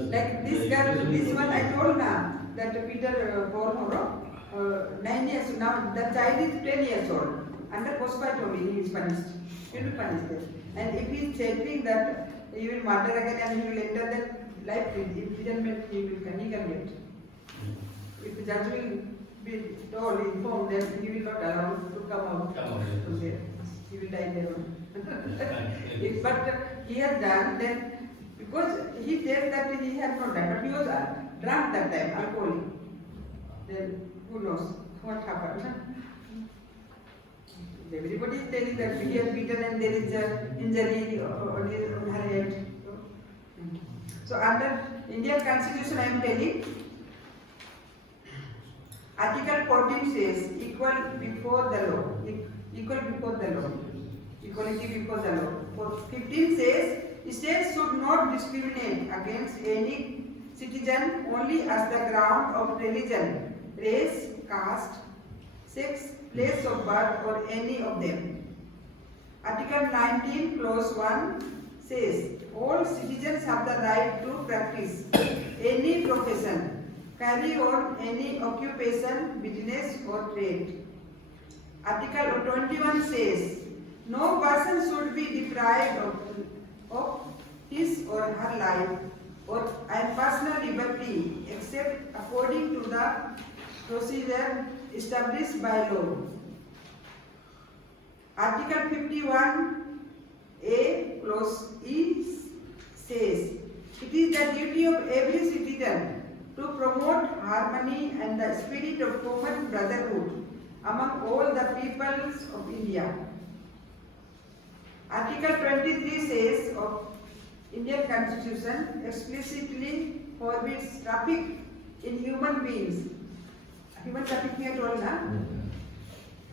Like this girl, this one I told now that Peter Pornoro, 9 years now. The child is 10 years old. Under postmortem only he is punished. He will be punished there. And if he is saying that he will murder again and he will enter the life imprisonment, he can get. If the judge will be told, informed, then he will not allow to come out from there. He will die there. But he has done then, because he said that he had not done, but he was drunk that time, alcoholic. Then who knows what happened? Everybody is telling that he has beaten and there is an injury on her head. So under Indian Constitution I am telling, Article 14 says equal before the law, equal before the law, equality before the law. 15 says states should not discriminate against any citizen only as the ground of religion, race, caste, sex, place of birth or any of them. Article 19 clause 1 says all citizens have the right to practice any profession, carry on any occupation, business or trade. Article 21 says no person should be deprived of his or her life and personal liberty except according to the procedure established by law. Article 51A clause E says it is the duty of every citizen to promote harmony and the spirit of common brotherhood among all the peoples of India. Article 23 says of Indian Constitution explicitly forbids traffic in human beings. Human trafficking at all, na?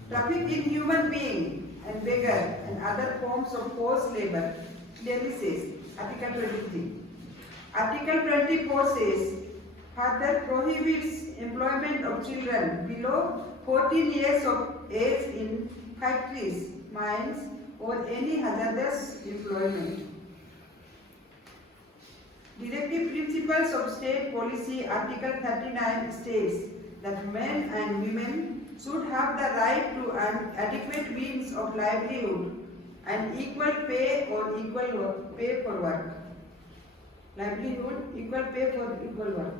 Traffic in human being and beggar and other forms of forced labor clearly says Article 23. Article 24 says further prohibits employment of children below 14 years of age in factories, mines or any hazardous employment. Directive Principles of State Policy Article 39 states that men and women should have the right to earn adequate means of livelihood and equal pay or equal pay for work. Livelihood, equal pay for equal work.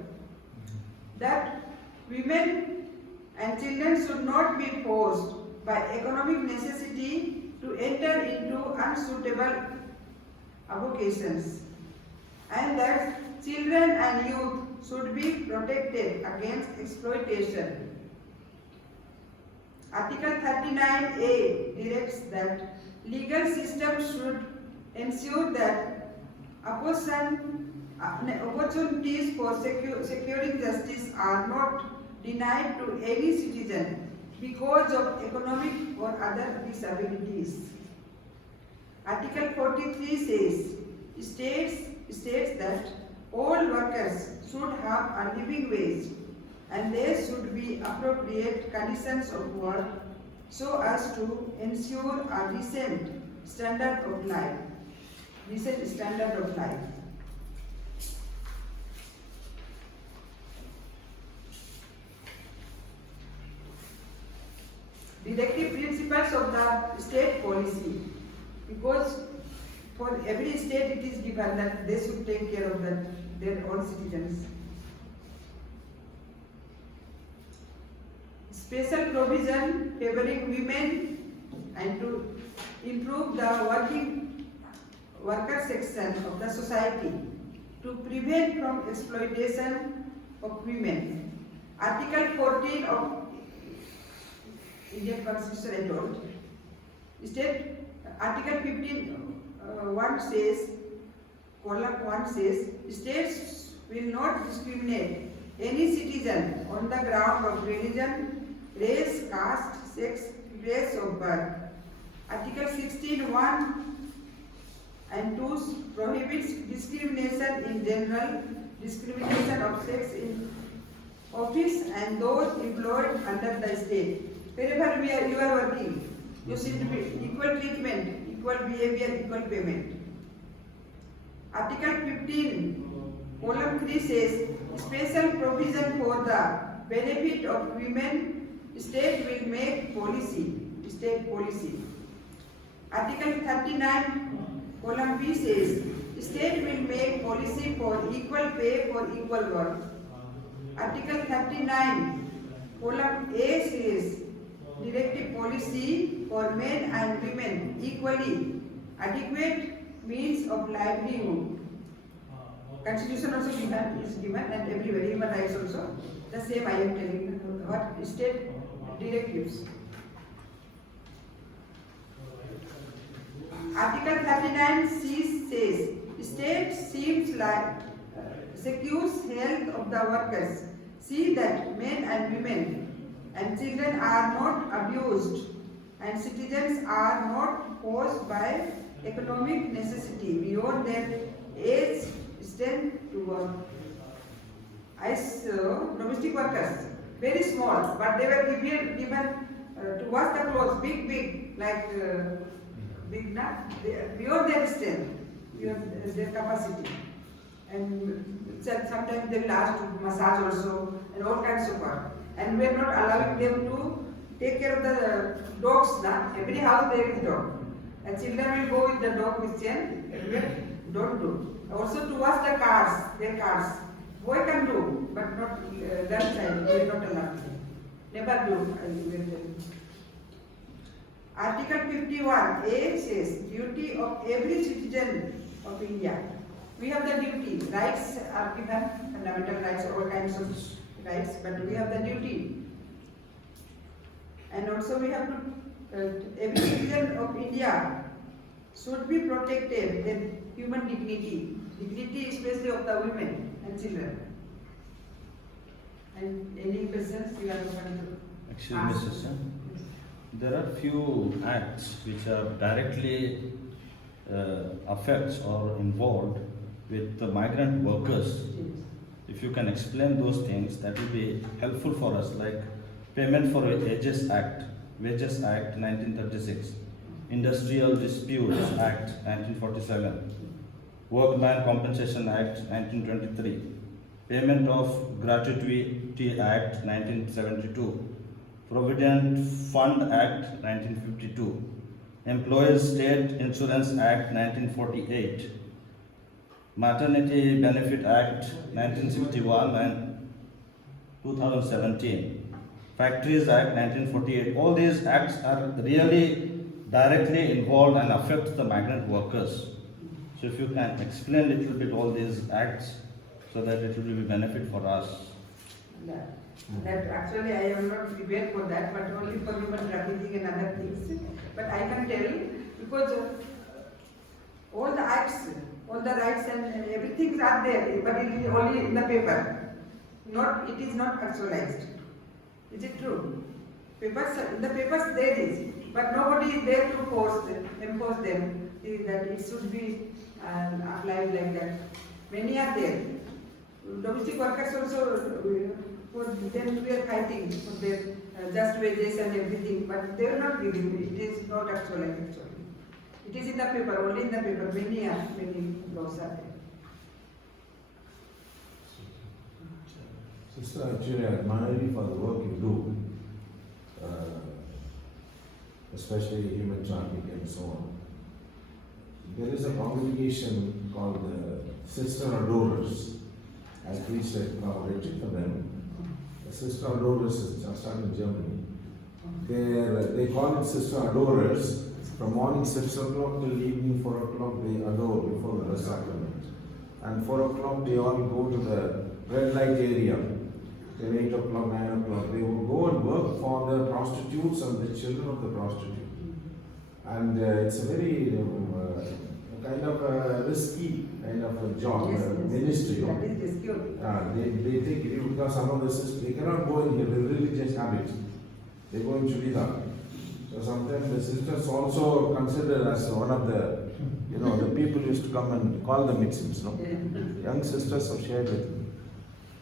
That women and children should not be forced by economic necessity to enter into unsuitable avocations, and that children and youth should be protected against exploitation. Article 39A directs that legal systems should ensure that opportunities for securing justice are not denied to any citizen because of economic or other disabilities. Article 43 says states that all workers should have a living wage and there should be appropriate conditions of work so as to ensure a decent standard of life. Decent standard of life. Directive principles of the state policy, because for every state it is given that they should take care of their own citizens. Special provision favoring women and to improve the worker section of the society to prevent from exploitation of women. Article 14 of Indian Constitution I told. State Article 1 says, column 1 says, states will not discriminate any citizen on the ground of religion, race, caste, sex, place of birth. Article 16(1) and 2 prohibits discrimination in general, discrimination of sex in office and those employed under the state. Wherever you are working, you should be equal treatment, equal behavior, equal payment. Article 15 Column 3 says, special provision for the benefit of women, state will make policy, state policy. Article 39, column B says, state will make policy for equal pay for equal work. Article 39, column A says, directive policy for men and women equally, adequate means of livelihood. Constitution also is given, and everywhere, human rights also. The same I am telling you, what state directives. Article 39C says, state seems like secures health of the workers. See that men and women and children are not abused and citizens are not forced by economic necessity beyond their age strength to work. I saw domestic workers, very small, but they were given to wash the clothes, big, like big, beyond their strength, beyond their capacity. And sometimes they will ask to massage also, and all kinds of work. And we are not allowing them to take care of the dogs. Every house there is dog. And children will go with the dog with chain, don't do. Also to wash the cars, their cars. Boy can do, but not girl child, they are not allowed. Never do, I will tell you. Article 51A says, duty of every citizen of India. We have the duty, rights are given, fundamental rights, all kinds of rights, but we have the duty. And also we have to, every citizen of India should be protected with human dignity, especially of the women and children. And any questions you are going to Excuse ask? me, sister. There are few acts which are directly affects or involved with the migrant workers. If you can explain those things, that will be helpful for us, like Payment for Wages Act, 1936, Industrial Disputes Act 1947, Workman Compensation Act 1923, Payment of Gratuity Act 1972, Provident Fund Act 1952, Employees State Insurance Act 1948, Maternity Benefit Act 1961 and 2017, Factories Act 1948. All these acts are really directly involved and affect the migrant workers. So if you can explain a little bit all these acts so that it will be benefit for us. That actually I am not prepared for that, but only for human trafficking and other things. But I can tell because all the acts, all the rights and everything are there, but it is only in the paper. It is not actualized. Is it true? Papers, in the papers there is, but nobody is there to impose them. That it should be applied like that. Many are there. Domestic workers also, for them we are fighting for their just wages and everything, but they are not giving. It is not actualized actually. It is in the paper, only in the paper. Many laws are there. Sister, actually, I admire you for the work you do, especially human trafficking and so on. There is a congregation called the Sister Adorers. I preached a congregation for them. The Sister Adorers is started in Germany. They call it Sister Adorers. From morning 6 o'clock till evening 4 o'clock they adore before the sacrament. And 4 o'clock they all go to the red light area. Till 8 o'clock, 9 o'clock, they will go and work for the prostitutes and the children of the prostitute. And it's a very kind of a risky kind of a job, ministry. That is risky. They take it because some of the sisters, they cannot go in the religious habit. They go in Chudidar. So sometimes the sisters also considered as one of the, the people used to come and call them Muslims, no? Young sisters have shared with me.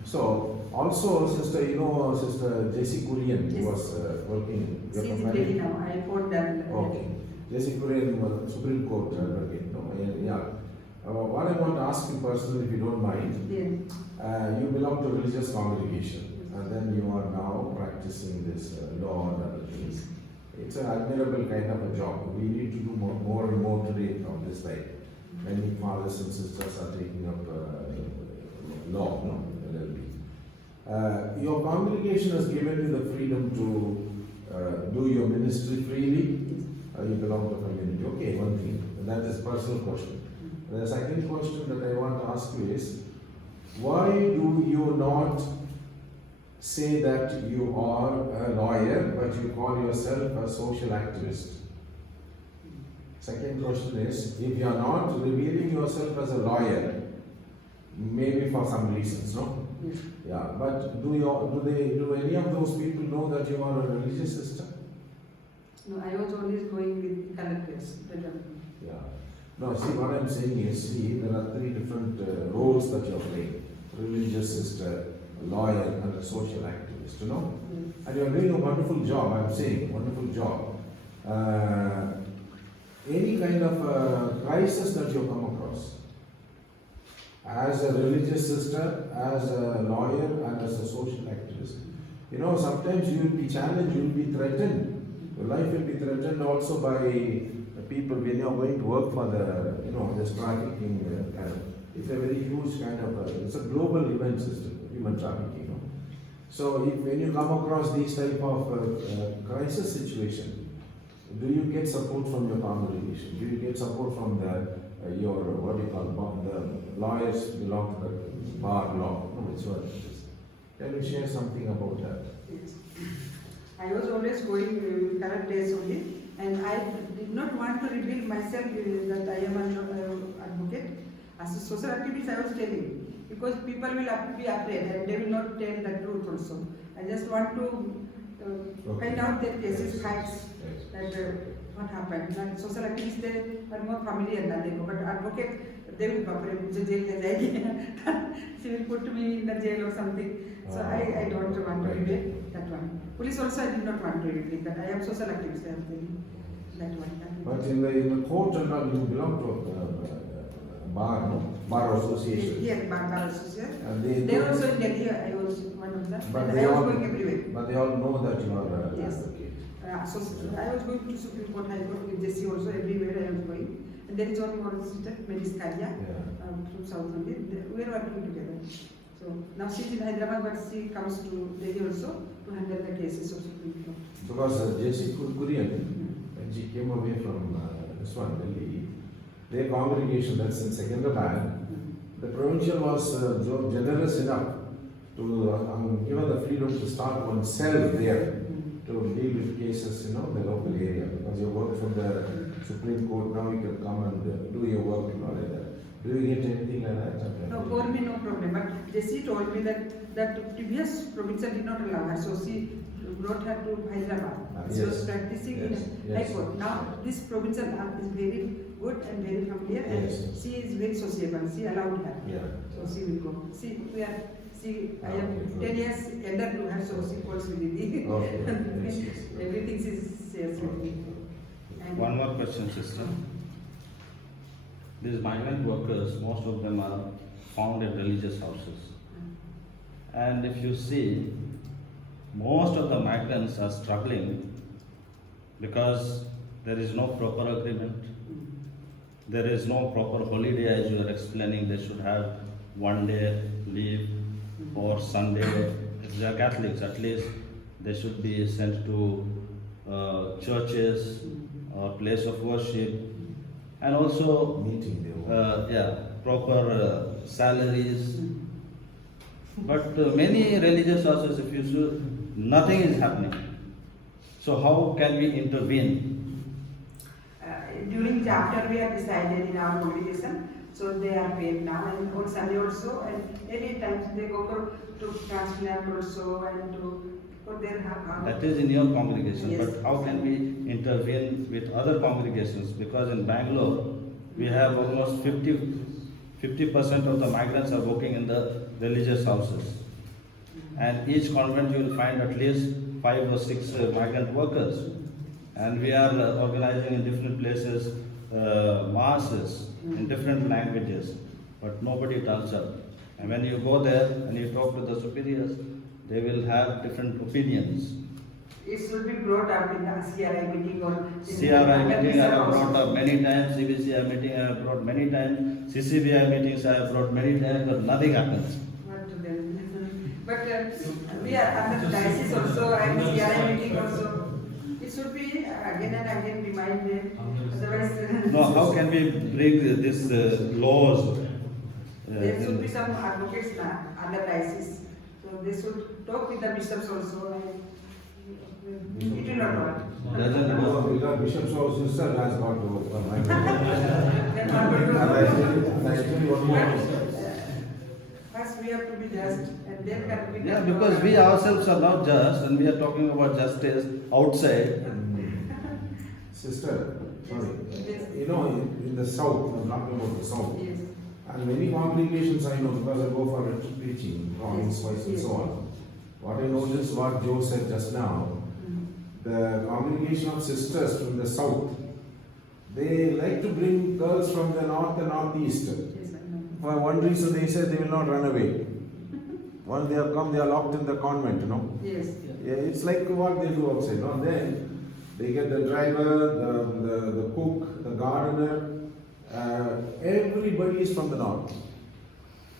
So, also, Sister Jessie Kurian was working. She is ready now. I phoned that. Okay. Jessie Kurian was Supreme Court advocate. No? Yeah. What I want to ask you personally, if you don't mind, religious congregation, and then you are now practicing this law and other things. It's an admirable kind of a job. We need to do more and more today of this type. Many fathers and sisters are taking up law, no? LLB. Your congregation has given you the freedom to do your ministry freely. You belong to a community. Okay, one thing. That is personal question. The second question that I want to ask you is, why do you not say that you are a lawyer, but you call yourself a social activist? Second question is, if you are not revealing yourself as a lawyer, maybe for some reasons, no? Yes. Yeah, but do any of those people know that you are a religious sister? No, I was always going with collectors. Yeah. No, see, what I'm saying is, there are three different roles that you're playing. Religious sister, a lawyer, and a social activist, you know? And you're doing a wonderful job, I'm saying, wonderful job. Any kind of crisis that you come across, as a religious sister, as a lawyer, and as a social activist, you know, sometimes you will be challenged, you will be threatened. Your life will be threatened also by people when you are going to work for the, you know, this trafficking kind of. It's a very huge kind of, it's a global event system, human trafficking, you know. So when you come across these type of crisis situation, do you get support from your congregation? Do you get support from your, what do you call, the lawyers belong to the bar law? No, which one it is? Can you share something about that? Yes. I was always going correct days only, and I did not want to reveal myself that I am an advocate. As a social activist, I was telling, because people will be afraid and they will not tell the truth also. I just want to find out their cases, facts, that what happened. And social activists, they are more familiar than they know, but advocate, they will cooperate. She will put me in the jail or something. So I don't want to reveal that one. Police also, I did not want to reveal that. I am social activist, I am telling that one. But in the court and all, you belong to a bar, no? Bar association. Yes, bar association. And They also in Delhi, I was one of them. But And they I was all, going everywhere. but they all know that you are an Yes. advocate. So I was going to Supreme Court, High Court with Jesse also, everywhere I was going. And there is one more sister, Melis Karya, Yeah. from South India. We are working together. So now she is in Hyderabad, but she comes to Delhi also to handle the cases of Supreme Court. Because J.C. Kurian, when she came away from this one, Delhi, their congregation, that's in Secunderabad, the provincial was generous enough to given the freedom to start one cell there to deal with cases, you know, the local area. Because you work for the Supreme Court, now you can come and do your work and all like that. Do you get anything like that? No, for me, no problem. But Jessie told me that previous provincial did not allow her, so she brought her to Hyderabad. She was practicing in High Court. Now, this provincial is very good and very familiar, and she is very sociable. She allowed her. Yeah. So she will go. I am Okay, 10 years elder to her, so she calls me Didi. Okay. Yes, yes. Everything she shares with me. And One more question, sister. These migrant workers, most of them are found in religious houses. And if you see, most of the migrants are struggling because there is no proper agreement. There is no proper holiday, as you are explaining. They should have 1 day leave or Sunday. If they are Catholics, at least they should be sent to churches or place of worship, and also Meeting there. proper salaries. But many religious houses, if you see, nothing is happening. So how can we intervene? during chapter we have decided in our congregation, so they are paid now, and on Sunday also, and any times they go to transplant also and for their house. That is in your congregation, Yes. but how can we intervene with other congregations? Because in Bangalore, we have almost 50% of the migrants are working in the religious houses. And each convent you will find at least 5 or 6 migrant workers. And we are organizing in different places masses in different languages, but nobody turns up. And when you go there and you talk to the superiors, they will have different opinions. It should be brought up in the CRI meeting or in CRI meeting I have brought also. up many times, CBCI meeting I have brought many times, CCBI meetings I have brought many times, but nothing happens. What to them? But we are under diocese also and CRI meeting also. It should be again and again reminded. Otherwise, No, how can we bring this laws? there should in- be some advocates now under diocese. So they should talk with the bishops also. And it will not work. Doesn't No, work. because Bishop Shaw's sister has got to work on my Then what will And I tell you one more. First we have to be just and then can we Yeah, because we ourselves are not just and we are talking about justice outside. Sister, sorry, Yes. you know, in the south, I'm talking about the south. Yes. And many congregations I know because I go for retreat preaching, province wise and so on. What I noticed, what Joe said just now, the congregation of sisters from the south, they like to bring girls from the north and northeast. Yes, I know. For one reason, they said they will not run away. Once they have come, they are locked in the convent, you know. Yes. Yeah, it's like what they do outside. No? Then they get the driver, the cook, the gardener. Everybody is from the north.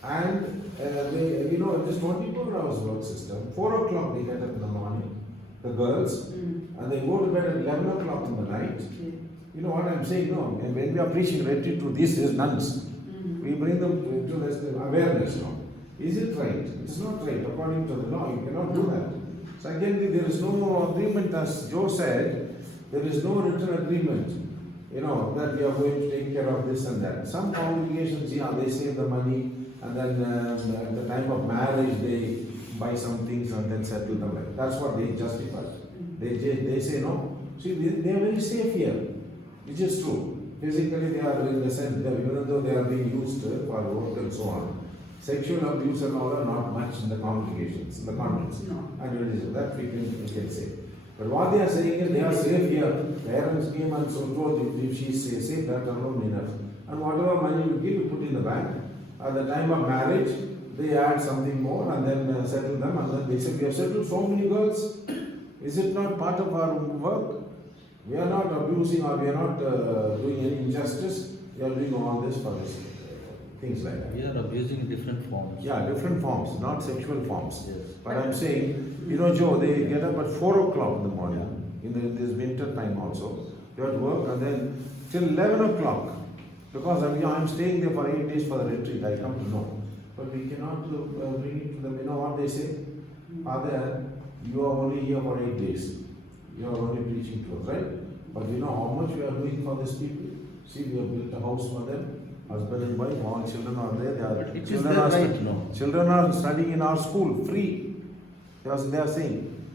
And they, you know, this 24 hours work system. 4 o'clock they get up in the morning, the girls, and they go to bed at 11 o'clock in the night. Okay. You know what I'm saying? No. And when we are preaching retreat to these nuns, we bring them to this awareness. No? Is it right? It's not right. According to the law, you cannot do that. Secondly, there is no agreement, as Joe said, there is no written agreement, you know, that we are going to take care of this and that. Some congregations, yeah, they save the money and then at the time of marriage they buy some things and then settle them. That's what they justify. They say no. See, they are very safe here, which is true. Physically, they are in the sense that even though they are being used for work and so on, sexual abuse and all are not much in the congregations, in the convents. No. And religion, that we can say. But what they are saying is they are safe here. Parents came and so told if she is safe, that alone enough. And whatever money you give, you put in the bank. At the time of marriage, they add something more and then settle them. And then they say, we have settled so many girls. Is it not part of our work? We are not abusing or we are not doing any injustice. We are doing all this for us. Things like that. We are abusing different forms. Yeah, different forms, not sexual forms. Yes. But I'm saying, you know, Joe, they get up at 4 o'clock in the morning, in this winter time also. They have to work and then till 11 o'clock. Because I'm staying there for 8 days for the retreat, I come to know. But we cannot bring it to them. You know what they say? Father, you are only here for 8 days. You are only preaching to us, right? But you know how much we are doing for these people? See, we have built a house for them. Husband and wife, all children are there. But it is children their are right, no? Children are studying in our school, free. They are saying.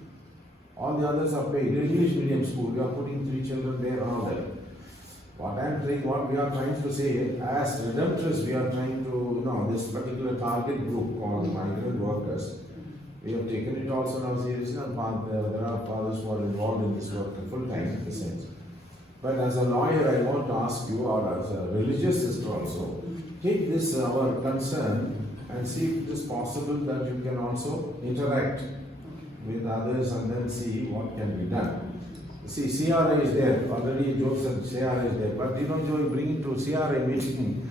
All the others are paid. English medium school, we are putting 3 children there, all there. What we are trying to say, as redemptorists, we are trying to, you know, this particular target group called migrant workers. We have taken it also now seriously, and there are fathers who are involved in this work full time in the sense. But as a lawyer, I want to ask you, or as a religious sister also, take this our concern and see if it is possible that you can also interact with others and then see what can be done. See, CRA is there, already Joe said CRA is there, but you know, Joe, bring it to CRA meeting,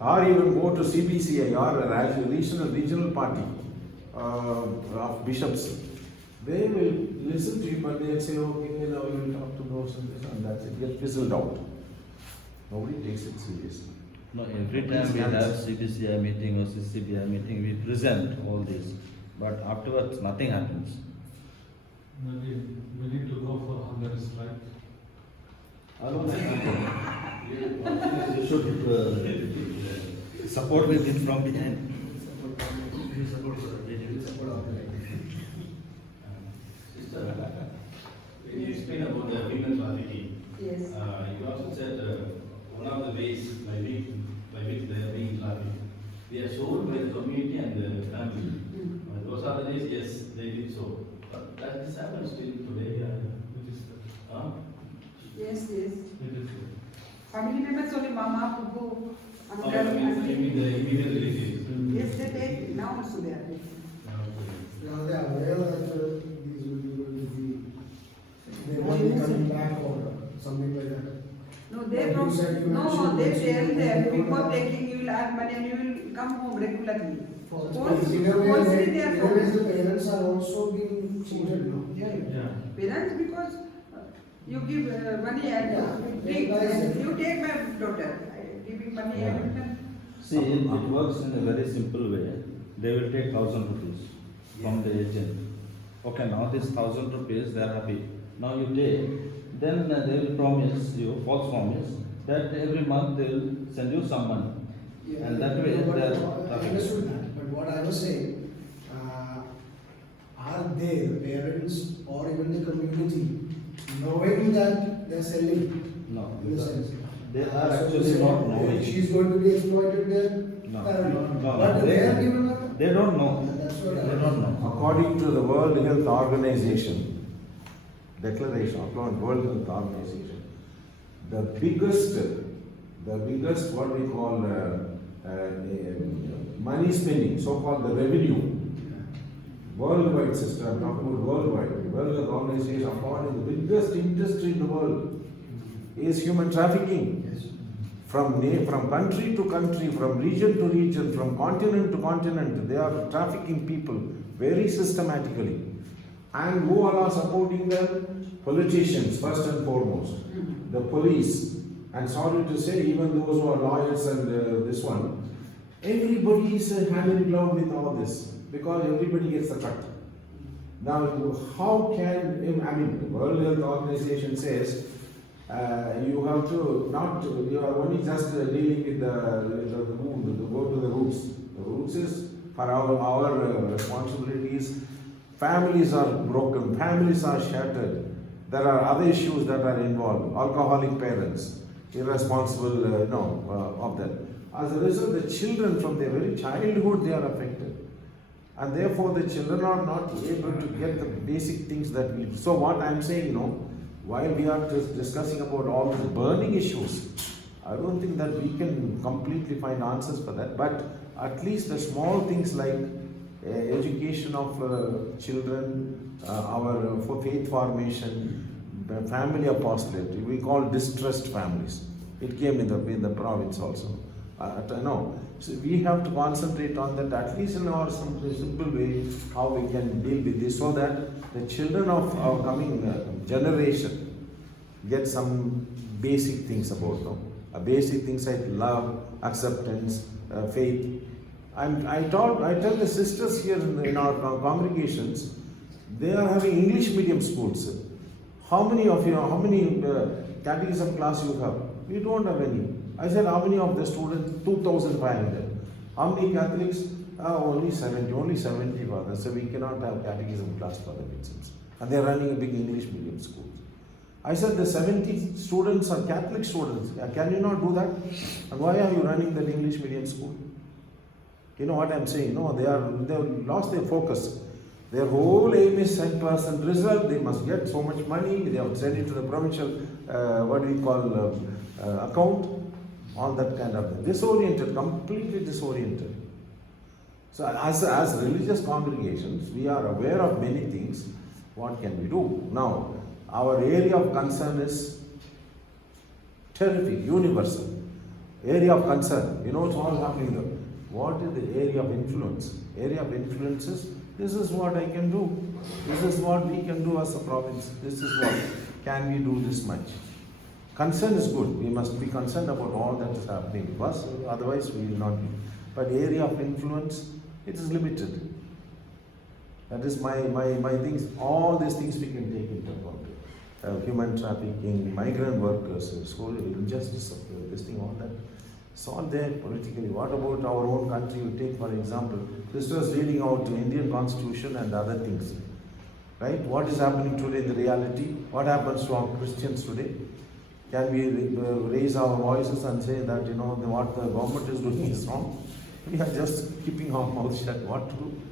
or even go to CBCI or a regional party of bishops. They will listen to you, but they will say, okay, now we will talk to those and this and that. It gets fizzled out. Nobody takes it seriously. No, every time we have CBCI meeting or CCBI meeting, we present all this, but afterwards nothing happens. Maybe we need to go for hunger strike. You should support with it from behind. When you explain about the human trafficking, Yes. you also said one of the ways by which they are being trafficked, they are sold by the community and the family. Those are the days, yes, they did so. But does this happen still today? It is Huh? Yes, yes. it is Family members only mama, pupu, Okay, I mean the immediate relatives. Yes, they take, now also they are taking. Now they are aware that these will be going to be, they won't be coming back or something like that. No, they Like you said, you no, mentioned they that tell you them don't before have- taking you will earn money and you will come home regularly. Falsely In a way, falsely they are in a way, told. the parents are also being cheated now. Yeah, Yeah. parents because you give money and Yeah, take, that is it. you take my daughter, giving money Yeah. and then See, it works in a very simple way. They will take 1,000 rupees from the agent. Okay, now this 1,000 rupees, they are happy. Now you take, then they will promise you, false promise, that every month they will send you some money. Yeah, And that way but they are I traffic. understood that, but what I was saying, are they, the parents or even the community, knowing that they're selling? No, In the because sense. they are So actually say, not if knowing. she's going to be exploited there. No, but no, they are given up. They don't know. That's what I They don't know. According to the World Health Organization declaration, World Health Organization, the biggest what we call money spending, so-called the revenue, worldwide system, I'm talking about worldwide, World Health Organization, according the biggest industry in the world is human trafficking. From country to country, from region to region, from continent to continent, they are trafficking people very systematically. And who are supporting them? Politicians, first and foremost. The police. And sorry to say, even those who are lawyers and this one, everybody is hand in glove with all this because everybody gets a cut. Now, how can, the World Health Organization says, you have to not, you are only just dealing with the wound, to go to the roots. The roots is for our responsibilities. Families are broken, families are shattered. There are other issues that are involved. Alcoholic parents, irresponsible, of that. As a result, the children from their very childhood, they are affected. And therefore, the children are not able to get the basic things that we do. So what I am saying, while we are just discussing about all the burning issues, I don't think that we can completely find answers for that, but at least the small things like education of children, our faith formation, family apostolate, we call distressed families. It came in the province also. So we have to concentrate on that, at least in our simple way, how we can deal with this, so that the children of our coming generation get some basic things about them. Basic things like love, acceptance, faith. And I tell the sisters here in our congregations, they are having English medium schools. How many catechism class you have? We don't have any. I said, how many of the students? 2,500. How many Catholics? Only 70 father. So we cannot have catechism class for them, it seems. And they are running a big English medium school. I said, the 70 students are Catholic students. Can you not do that? And why are you running that English medium school? You know what I'm saying? No, they have lost their focus. Their whole aim is 100% result. They must get so much money. They have sent it to the provincial, account. All that kind of disoriented, completely disoriented. So as religious congregations, we are aware of many things. What can we do? Now, our area of concern is terrific, universal. Area of concern. You know what's all happening there. What is the area of influence? Area of influence is, this is what I can do. This is what we can do as a province. This is what. Can we do this much? Concern is good. We must be concerned about all that is happening to us. Otherwise, we will not be. But area of influence, it is limited. That is my things. All these things we can take into account. Human trafficking, migrant workers, whole injustice of this thing, all that. It's all there politically. What about our own country? You take, for example, sisters reading out the Indian Constitution and other things. Right? What is happening today in the reality? What happens to our Christians today? Can we raise our voices and say that, what the government is doing is wrong? We are just keeping our mouth shut. What to do?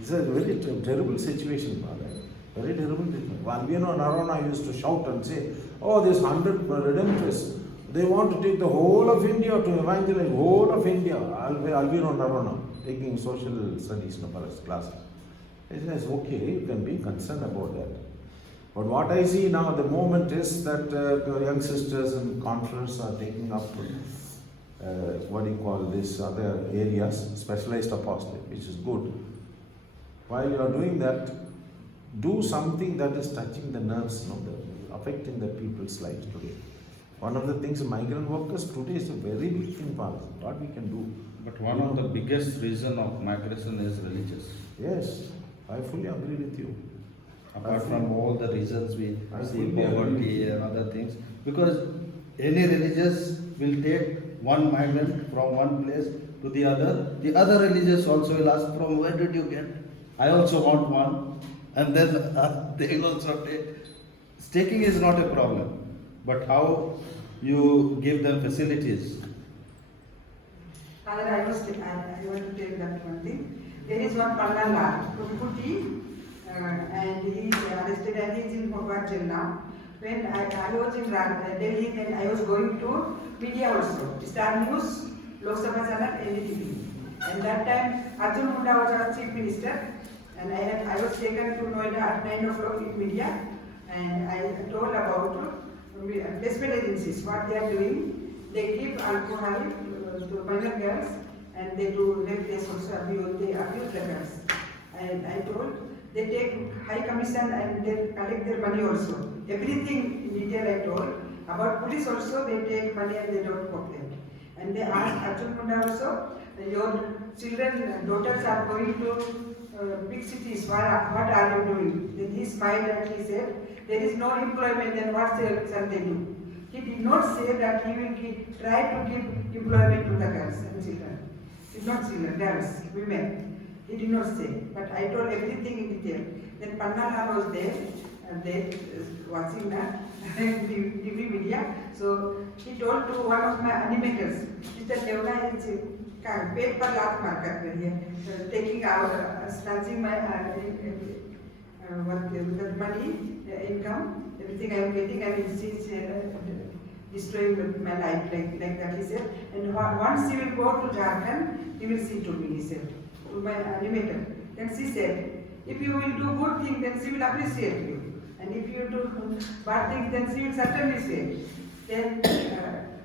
It's a very terrible situation, right? Very terrible situation. Albino Narona used to shout and say, oh, there's 100 redemptorists. They want to take the whole of India to evangelize, whole of India, Albino Narona. taking social studies class. I said, okay, you can be concerned about that. But what I see now at the moment is that your young sisters and conference are taking up what do you call this, other areas, specialized apostolate, which is good. While you are doing that, do something that is touching the nerves, affecting the people's lives today. One of the things migrant workers today is a very big thing for us, what we can do. But one of the biggest reason of migration is religious. Yes, I fully agree with you. Apart from all the reasons we I see, fully agree with poverty you. and other things, because any religious will take one migrant from one place to the other religious also will ask, from where did you get? I also want one, and then they will also take. Taking is not a problem, but how you give them facilities. Father, I want to tell that one thing. There is one Pallala from Kuti, and he is arrested and he is in Bhopal jail now. When I was in Delhi, then I was going to media also, Star News, Lok Sabha Channel, NDTV. And that time Arjun Munda was our chief minister, and I was taken to Noida at 9 o'clock in media, and I told about placement agencies, what they are doing. They give alcohol to minor girls, and they do rape case also, they abuse the girls. And I told, they take high commission and they collect their money also. Everything in detail I told. About police also, they take money and they don't cooperate. And they asked Arjun Munda also, your children, daughters are going to big cities, what are you doing? Then he smiled and he said, there is no employment, then what shall they do? He did not say that he will try to give employment to the girls and children. It's not children, girls, women. He did not say, but I told everything in detail. Then Pannala was there, and they watching that TV media. So he told to one of my animators, Mr. Devna is paid per lakh market here, taking out, snatching my money, income, everything I am getting, and she's destroying my life like that, he said. And once he will go to Jharkhand, he will see to me, he said, to my animator. Then she said, if you will do good thing, then she will appreciate you. And if you do bad things, then she will certainly say. Then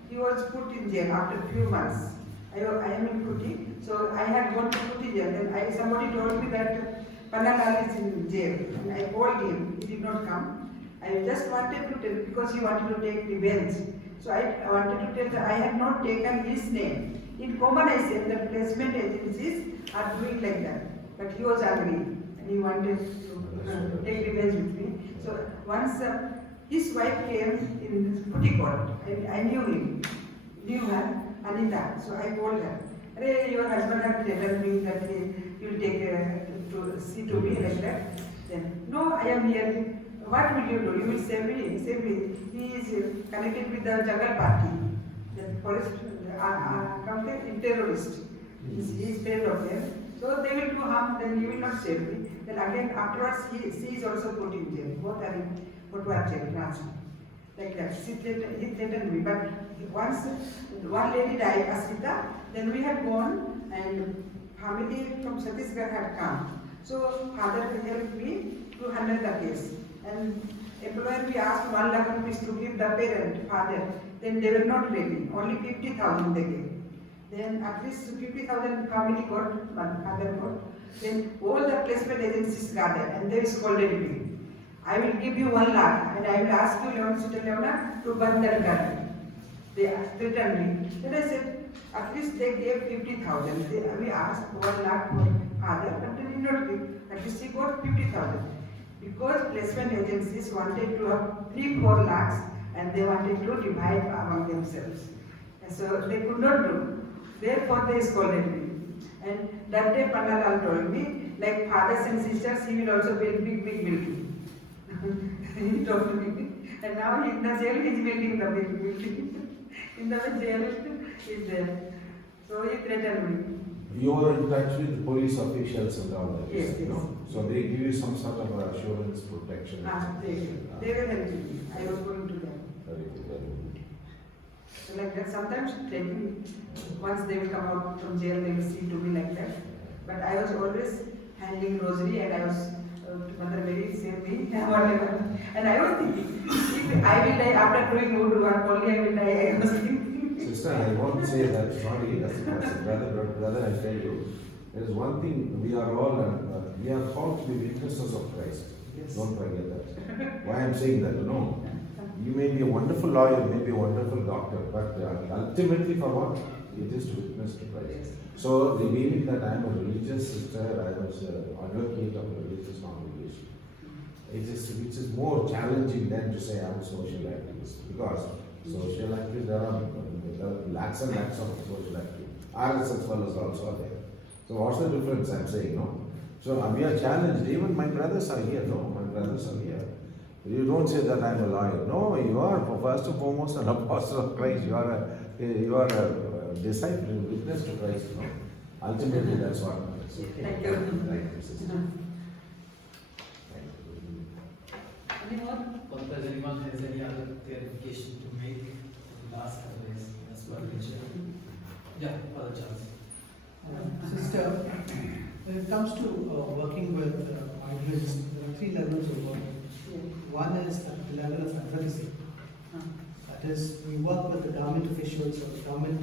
he was put in jail after a few months. I am in Kuti, so I had gone to Kuti jail. Then somebody told me that Pannalal is in jail. And I called him, he did not come. I just wanted to tell, because he wanted to take revenge. So I wanted to tell that I had not taken his name. In common I said that placement agencies are doing like that. But he was angry and he wanted to take revenge with me. So once his wife came in Kuti court, I knew her, Anita. So I told her, your husband had told me that he will take to see to me like that. Then, no, I am here. What will you do? You will save me. Save me. He is connected with the Jagal party, the forest terrorist. He is paid of them. So they will do harm. Then you will not save me. Then again afterwards, she is also put in jail. Both are in Potwar jail, Ranchi. Like that. He threatened me. But once one lady died, Asita, then we had gone and family from Chhattisgarh had come. So father helped me to handle the case. And employer, we asked 1 lakh rupees to give the parent, father. Then they were not ready. Only 50,000 they gave. Then at least 50,000 family got, father got. Then all the placement agencies gathered and they scolded me. I will give you 1 lakh and I will ask you, Leona, to burn that garden. They threatened me. Then I said, at least they gave 50,000. We asked 1 lakh for father, but they did not give. At least he got 50,000. Because placement agencies wanted to have 3-4 lakhs and they wanted to divide among themselves. And so they could not do. Therefore they scolded me. And that day Pannalal told me, like fathers and sisters, he will also build big building. He told me. And now in the jail he is building the big building. In the jail he is there. So he threatened me. You are in touch with the police officials and all that, Yes, you yes. know? So they give you some sort of assurance, protection. They were helping me. I was going to them. Very good, very good. So like that, sometimes taking, once they will come out from jail, they will see to me like that. But I was always handling rosary and I was, Mother Mary save me, whatever. And I was thinking, if I will die after doing good work, only I will die, I was thinking. Sister, I won't say that, sorry, that's brother, I tell you, there is one thing, we are all, we are called to be witnesses of Christ. Yes. Don't forget that. Why I'm saying that, no. You may be a wonderful lawyer, you may be a wonderful doctor, but ultimately for what? It is to witness to Christ. So revealing that I am a religious sister, I was an advocate of a religious congregation. Which is more challenging than to say I'm a social activist. Because social activists, there are lakhs and lakhs of social activists. RSS fellows also are there. So what's the difference I'm saying, no? So we are challenged, even my brothers are here, no? My brothers are here. You don't say that I'm a lawyer. No, you are first and foremost an apostle of Christ. You are a disciple and witness to Christ. No? Ultimately, that's what matters. Thank you. Thank you, sister. Thank you. Any more? Does anyone has any other clarification to make? Last otherwise, as per Richard. Yeah, Father Charles. Sister, when it comes to working with migrants, there are 3 levels of work. One is at the level of advocacy. That is, we work with the government officials or the government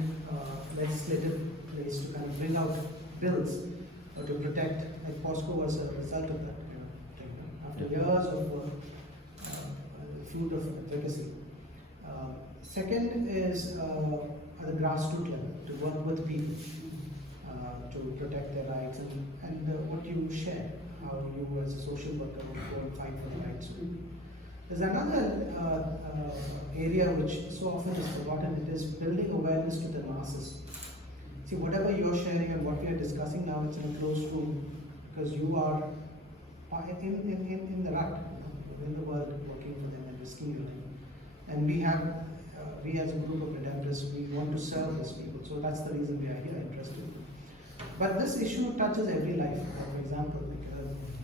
legislative place to kind of bring out bills or to protect, like POSCO was a result of that. After years of feud of advocacy. Second is at the grassroots level, to work with people to protect their rights and what you share, how you as a social worker will go and fight for the rights of people. There's another area which so often is forgotten. It is building awareness to the masses. See, whatever you're sharing and what we are discussing now, it's in a closed room because you are in the right, in the world, working for them and risking your life. And we as a group of redemptorists, we want to serve these people. So that's the reason we are here, interested. But this issue touches every life. For example,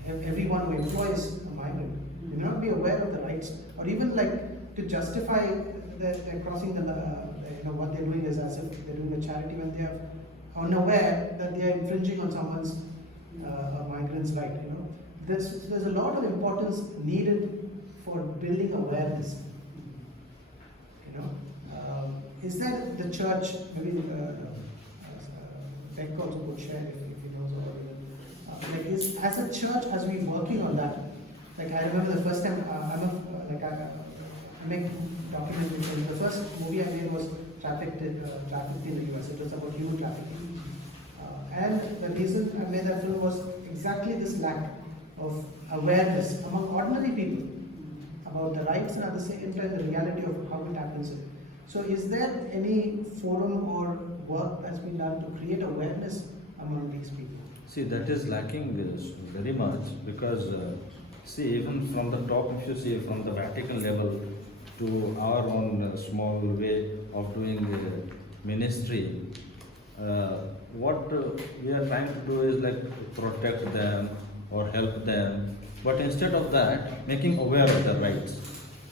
everyone who employs a migrant may not be aware of the rights, or even like to justify that they're crossing the, what they're doing is as if they're doing a charity when they are unaware that they are infringing on someone's a migrant's right. There's a lot of importance needed for building awareness. Is that the church, maybe Beck also could share if he knows about it. As a church, as we working on that, like I remember the first time I make documentaries. The first movie I made was trafficked in the US. It was about human trafficking. And the reason I made that film was exactly this lack of awareness among ordinary people about the rights and at the same time the reality of how it happens. So is there any forum or work that's been done to create awareness among these people? See, that is lacking very much because, see, even from the top, if you see from the Vatican level to our own small way of doing ministry, what we are trying to do is like protect them or help them, but instead of that, making aware of their rights.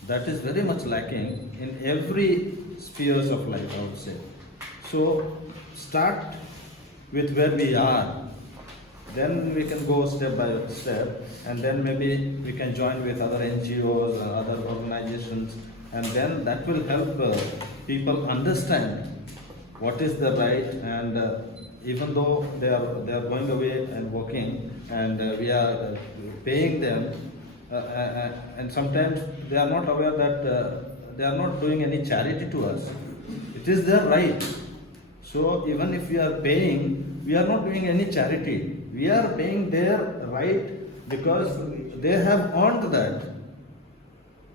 That is very much lacking in every spheres of life, I would say. So, start with where we are. Then we can go step by step, and then maybe we can join with other NGOs or other organizations, and then that will help people understand what is the right. And even though they are going away and working, and we are paying them, and sometimes they are not aware that they are not doing any charity to us. It is their right. So even if we are paying, we are not doing any charity. We are paying their right because they have earned that.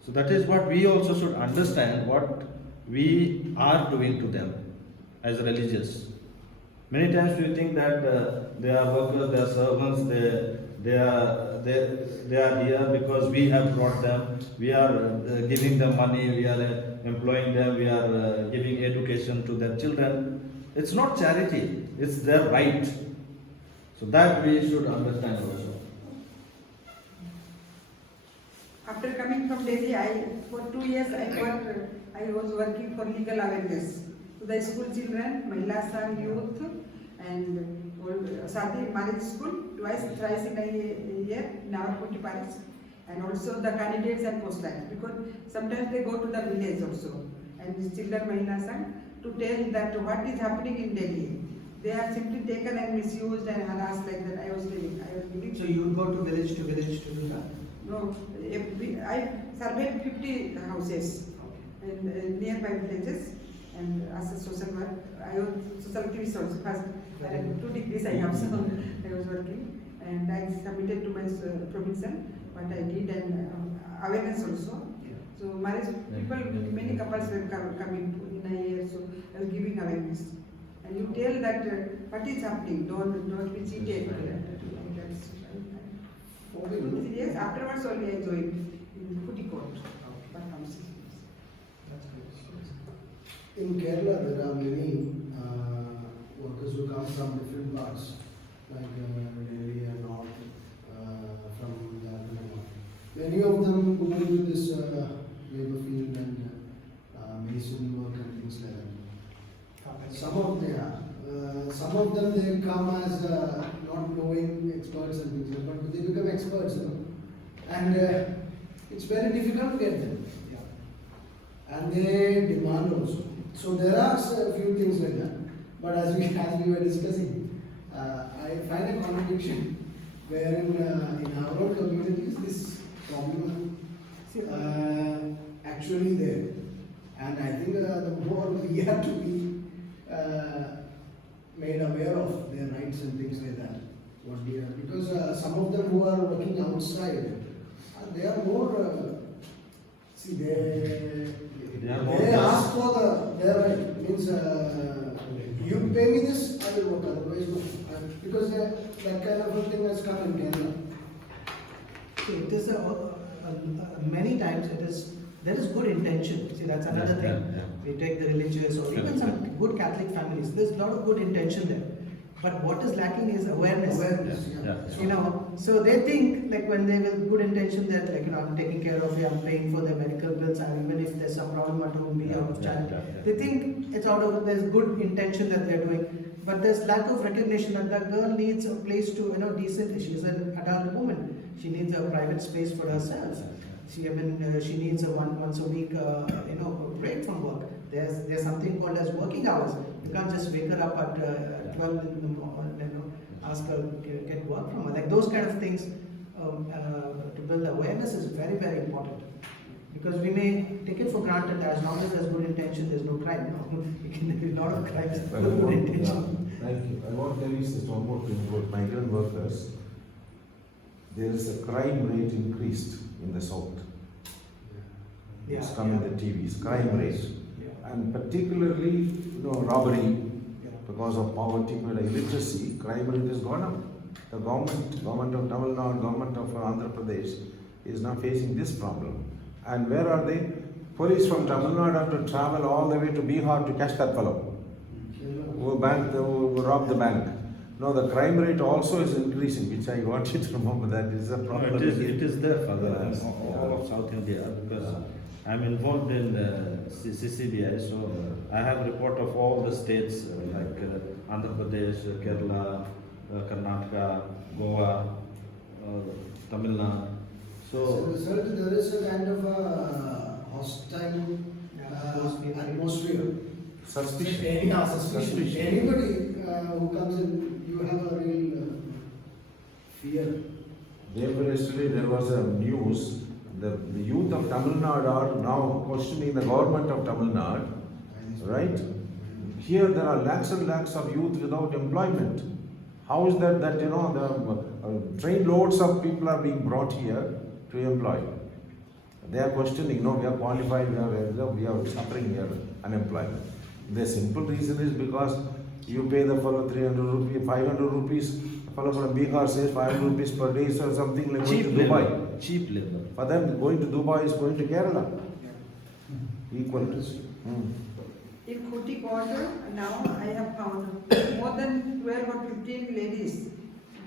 So that is what we also should understand, what we are doing to them as religious. Many times we think that they are workers, they are servants, they are here because we have brought them, we are giving them money, we are employing them, we are giving education to their children. It's not charity, it's their right. So that we should understand also. After coming from Delhi, for 2 years I worked I was working for legal awareness to the school children, Mahila Sangh youth, and Sadi marriage school thrice in a year in our Koti parish, and also the candidates and postlights, because sometimes they go to the village also, and these children Mahila Sangh to tell that what is happening in Delhi. They are simply taken and misused and harassed like that. I was giving. So you go to village to do that? No, I surveyed 50 houses in nearby villages, and as a social work, I was social activist also. First, 2 degrees I have, so I was working, and I submitted to my provision what I did, and awareness also. So marriage people, many couples were coming in a year, so I was giving awareness. And you tell that what is happening, don't be cheated. Yes, afterwards only I joined in Kuti court. That's good. In Kerala, there are many workers who come from different parts, like Delhi and North, from the North. Many of them go into this labor field and mason work and things like that. Some of them they come as not knowing experts and things like that, but they become experts, you know. And it's very difficult to get them. And they demand also. So there are a few things like that. But as we were discussing, I find a contradiction wherein in our own communities this problem actually there. And I think the more we have to be made aware of their rights and things like that. What they are, because some of them who are working outside, they are more. See, they ask for their right. Means you pay me this, I will work. Otherwise, no. Because that kind of a thing has come in Kerala. See, it is many times there is good intention. See, that's another thing. We take the religious or even some good Catholic families. There's a lot of good intention there. But what is lacking is awareness. You know, so they think like when they will good intention that like, you know, I'm taking care of you, I'm paying for their medical bills, and even if there's some problem at home, out of charity. They think it's out of there's good intention that they're doing, but there's lack of recognition that the girl needs a place to, you know, decent. She's an adult woman. She needs a private space for herself. She needs a once a week, break from work. There's something called as working hours. You can't just wake her up at 12 in the morning, ask her to get work from her. Like those kind of things to build awareness is very, very important. Because we may take it for granted that as long as there's good intention, there's no crime. No, it can be a lot of crimes with good intention. Thank you. I want to tell you this one more thing about migrant workers. There is a crime rate increased in the south. It's come in the TVs, crime rate. And particularly, robbery, because of poverty and illiteracy, crime rate has gone up. The government of Tamil Nadu, government of Andhra Pradesh is now facing this problem. And where are they? Police from Tamil Nadu have to travel all the way to Bihar to catch that fellow who robbed the bank. No, the crime rate also is increasing, which I want you to remember that is a problem. It is there for all of South India, because I'm involved in CCBI, so I have a report of all the states like Andhra Pradesh, Kerala, Karnataka, Goa, Tamil Nadu. So There is a kind of a hostile atmosphere. Suspicion. Suspicion. Anybody who comes in, you have a real fear. Yesterday there was a news. The youth of Tamil Nadu are now questioning the government of Tamil Nadu, right? Here there are lakhs and lakhs of youth without employment. How is that the train loads of people are being brought here to employ? They are questioning, no, we are qualified, we are suffering here, unemployment. The simple reason is because you pay the fellow 300 rupees, 500 rupees, fellow from Bihar says 500 rupees per day or something like going to Dubai. Cheap labor. For them, going to Dubai is going to Kerala. Equal. In Kuti quarter, now I have found more than 12 or 15 ladies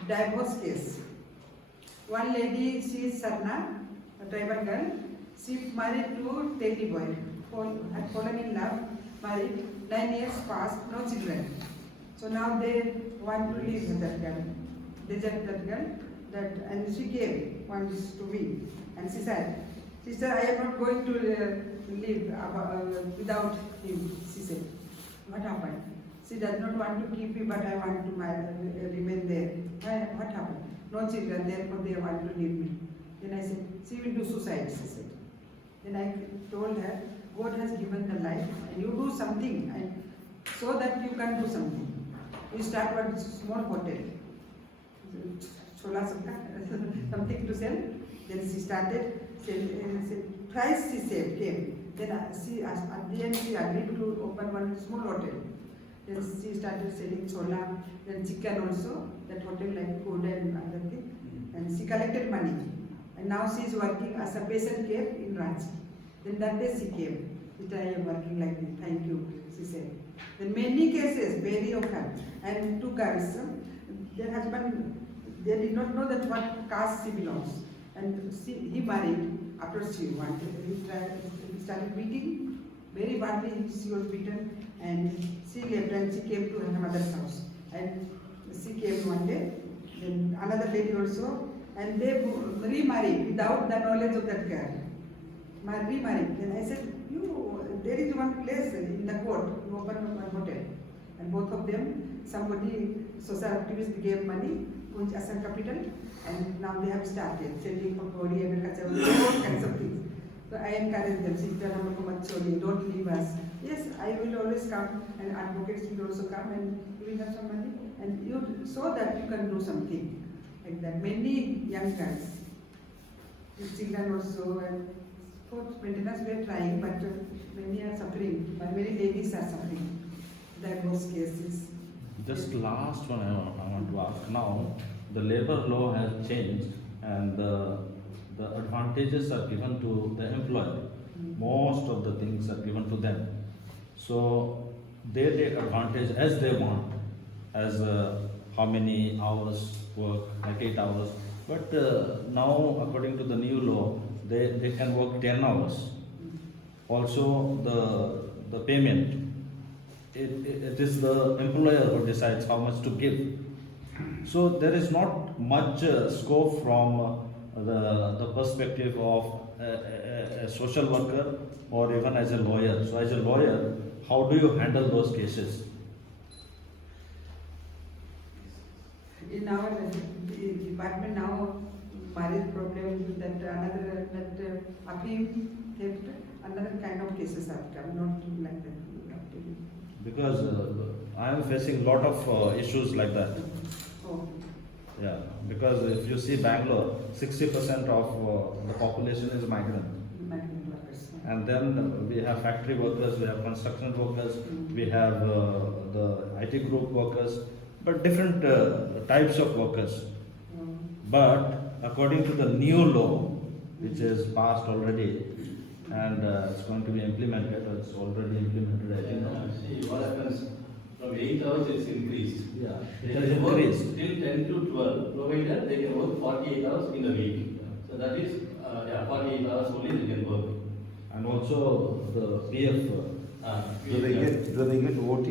divorce case. One lady, she is Sarna, a tribal girl. She married to Delhi boy. had fallen in love, married, 9 years passed, no children. So now they want to leave that girl, reject that girl, and she came once to me, and she said, "Sister, I am not going to live without him." She said, "What happened?" She does not want to keep me, but I want to remain there. What happened? No children, therefore they want to leave me. Then I said, she will do suicide, she said. Then I told her, God has given the life, and you do something, and so that you can do something. You start one small hotel, chola something to sell. Then she started, price she said came. Then at the end she agreed to open one small hotel. Then she started selling chola, then chicken also, that hotel like food and other thing. And she collected money. And now she is working as a patient care in Ranchi. Then that day she came. I am working like this, thank you, she said. Then many cases, very often. And two girls, their husband, they did not know that what caste she belongs. And he married after she wanted. He started beating, very badly she was beaten. And she left and she came to her mother's house. And she came one day, then another lady also, and they remarried without the knowledge of that girl. Remarried. Then I said, there is one place in the court, you open one hotel. And both of them, somebody, social activist gave money, Punj Assam capital, and now they have started selling pakodi, agriculture, all kinds of things. So I encourage them, sister, don't leave us. Yes, I will always come, and advocates will also come, and you will have some money, and you so that you can do something like that. Many young girls, with children also, and for maintenance we are trying, but many are suffering, but many ladies are suffering. Divorce cases. Just last one I want to ask. Now, the labor law has changed, and the advantages are given to the employer. Most of the things are given to them. So they take advantage as they want, as how many hours work, like 8 hours. But now, according to the new law, they can work 10 hours. Also, the payment, it is the employer who decides how much to give. So there is not much scope from the perspective of a social worker or even as a lawyer. So as a lawyer, how do you handle those cases? In our department now, marriage problem, that another, Afim theft, another kind of cases have come, not like that. Because I am facing a lot of issues like that. Oh. Yeah, because if you see Bangalore, 60% of the population is migrant. Migrant workers. And then we have factory workers, we have construction workers, we have the IT group workers, but different types of workers. But according to the new law, which is passed already, and it's going to be implemented, or it's already implemented, I think. See, what happens, from 8 hours it's increased. Yeah, They it has can work increased. till 10 to 12, provided they can work 48 hours in a week. So that is, 48 hours only they can work. And also the PF. Do they get OT?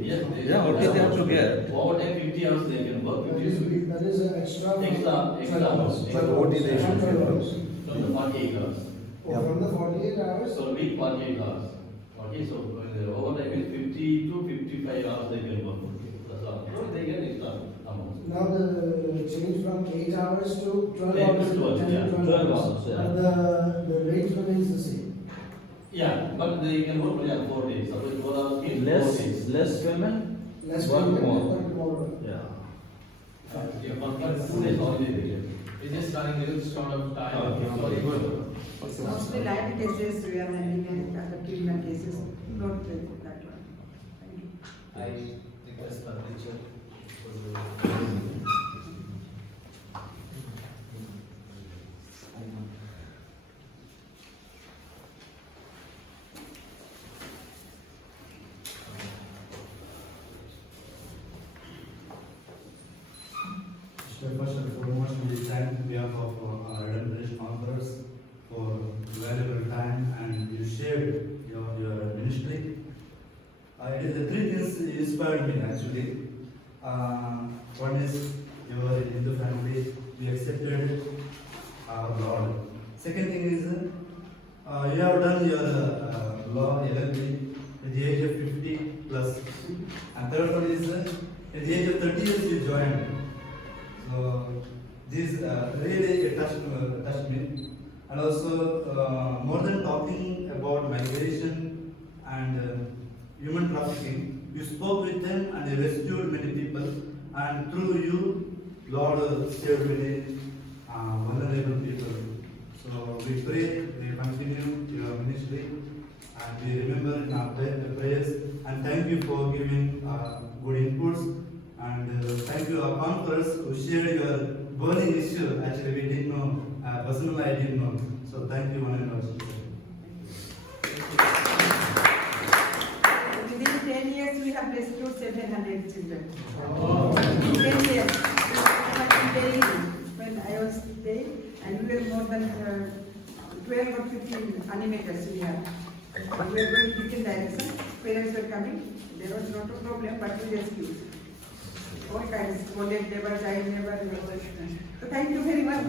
Yes, Yeah, OT they have to get. Overtime 50 hours they can work. That is an extra. Extra hours. But OT they should get. From the 48 hours. From the 48 hours. So a week 48 hours. Okay, so the overtime is 50 to 55 hours they can work. That's all. So they get extra amount. Now the change from 8 hours to 12 10 to hours. 12, 10 to yeah. 12 hours, yeah. But the rate remains the same. Yeah, but they can work only 4 days. Suppose 4 hours means 4 days. Less payment, Less work payment, more. but more. Yeah. Yeah, but 2 days only they get. We're just running a little short of time. Okay, Sorry. good. Mostly land cases, we are handling, and other criminal cases, not that one. Thank you. I request Patricia for the. So first and foremost, we thank on behalf of our Red Bridge members for valuable time and you shared your ministry. The three things inspired me actually. One is your Hindu family, we accepted our Lord. Second thing is you have done your law LLB at the age of 50 plus. And third one is at the age of 30 years you joined. So this really touched me. And also more than talking about migration and human trafficking, you spoke with them and you rescued many people. And through you, Lord saved many vulnerable people. So we pray, we continue your ministry, and we remember in our prayers. And thank you for giving good inputs. And thank you our conquerors who shared your burning issue. Actually, we didn't know, personally I didn't know. So thank you one and all. Within 10 years, we have rescued 700 children. Oh. 10 years. When I was there, and we were more than 12 or 15 animators we have. We were going to kitchen direction. Parents were coming. There was not a problem, but we rescued. All kinds, college labor, child labor. So thank you very much.